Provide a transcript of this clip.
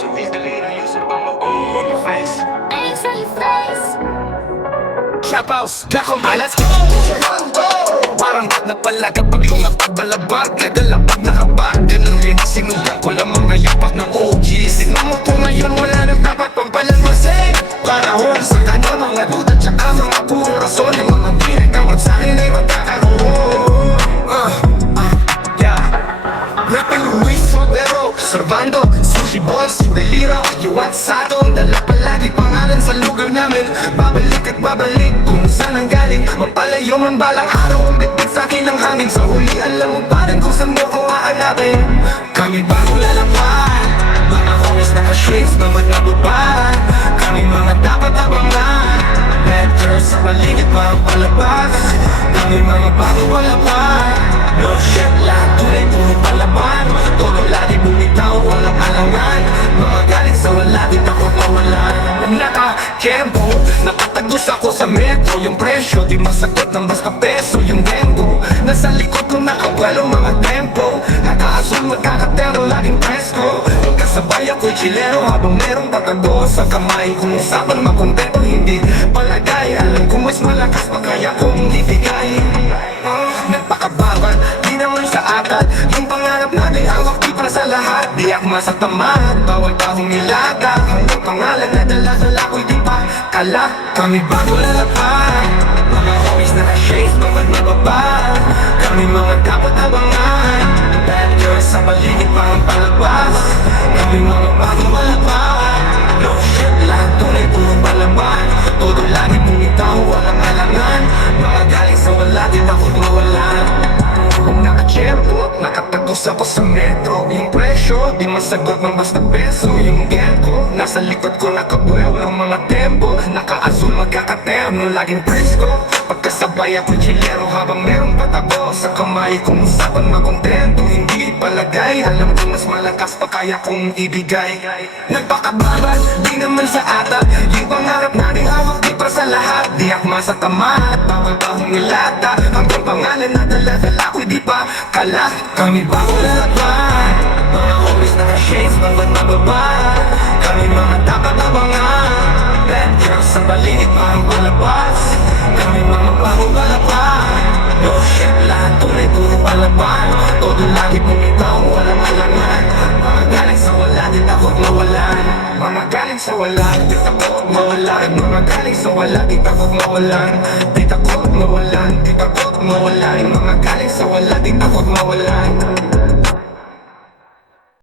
So easily to use it on my own face. For your face. Trap house, dako go Parang napalaga pag yung napagbalabag Nagalapag na kabag. Ganun rin sinugat ko lang mga yapak ng OG Sino mo po ngayon wala nang dapat pampalalmasig Para hon sa kanya mga duda Tsaka mga puro rason. Yung mga pinagkamot sa akin ay magkakaroon. Ah, ah, yeah. Rapping Luis Rodero Servando, Boys, Delira Yuwat sa aton, dala palagi pangalan sa lugar namin. Babalik at babalik kung saan ang galing. Mapalayo man balang araw Ang bitbit sa akin ang hangin. Sa huli alam mo pa rin kung saan mo ko aanapin? Kami bago lalaman Mga homies naka-shades na magnabuban Kami mga dapat abangan Letters sa paligid mga palabas. Kami mga bago wala pa No shit, lahat tunay tunay palaban. Todo lagi bumitaw, walang Naka-kempo, nakatagos ako sa metro. Yung presyo, di masagot ng basta peso Yung tempo, nasa likod ko nakawalo mga tempo. Nakaasul, magkakatero, laging presko. Yung kasabay ako'y chilero Habang merong patago sa kamay. Kung usapan makontento, hindi palagay. Alam ko mas malakas pa kaya kong ibigay. Ah, Nagpakabagal, di naman sa akal Yung pangarap natin hawak di para sa lahat. Di akma sa tamad, bawal pa humilata Hanggang pangalan na dala-dala ko'y di pa kala Kami bago lalapan Mga homies na shades, mga mababa Kami mga dapat abangan. Bad girls sa paligid parang palabas. Kami mga bago nakatagos ako sa metro Yung presyo, di masagot ng basta peso Yung gento, nasa likod ko nakabuew ng mga tempo Naka-azul, magkakaterno, laging presko Pagkasabay ako chilero. Habang merong patago Sa kamay kung usapan makontento. Hindi ipalagay, alam ko mas malakas pa kaya kong ibigay. Nagpakababad, di naman sa atat Yung pangarap natin hawak di para sa lahat. Di akma sa tamat, bawal pa humilata Hanggang pangalan na dala-dala ko'y pa kala Kami bago lalaban Mga homies na shades, mga mababa Kami mga dapat abangan Bad girls sa paligid parang palabas Kami mga bago balaban No shit, lahat tunay puro palaban Todo lagi bumitaw, walang alangan. Mga galing sa wala, di takot mawalan. Mga galing sa wala, di takot mawalan. Mga galing sa wala, di takot mawalan. Di takot mawalan, di takot mawalan. Mga galing sa wala, di takot mawalan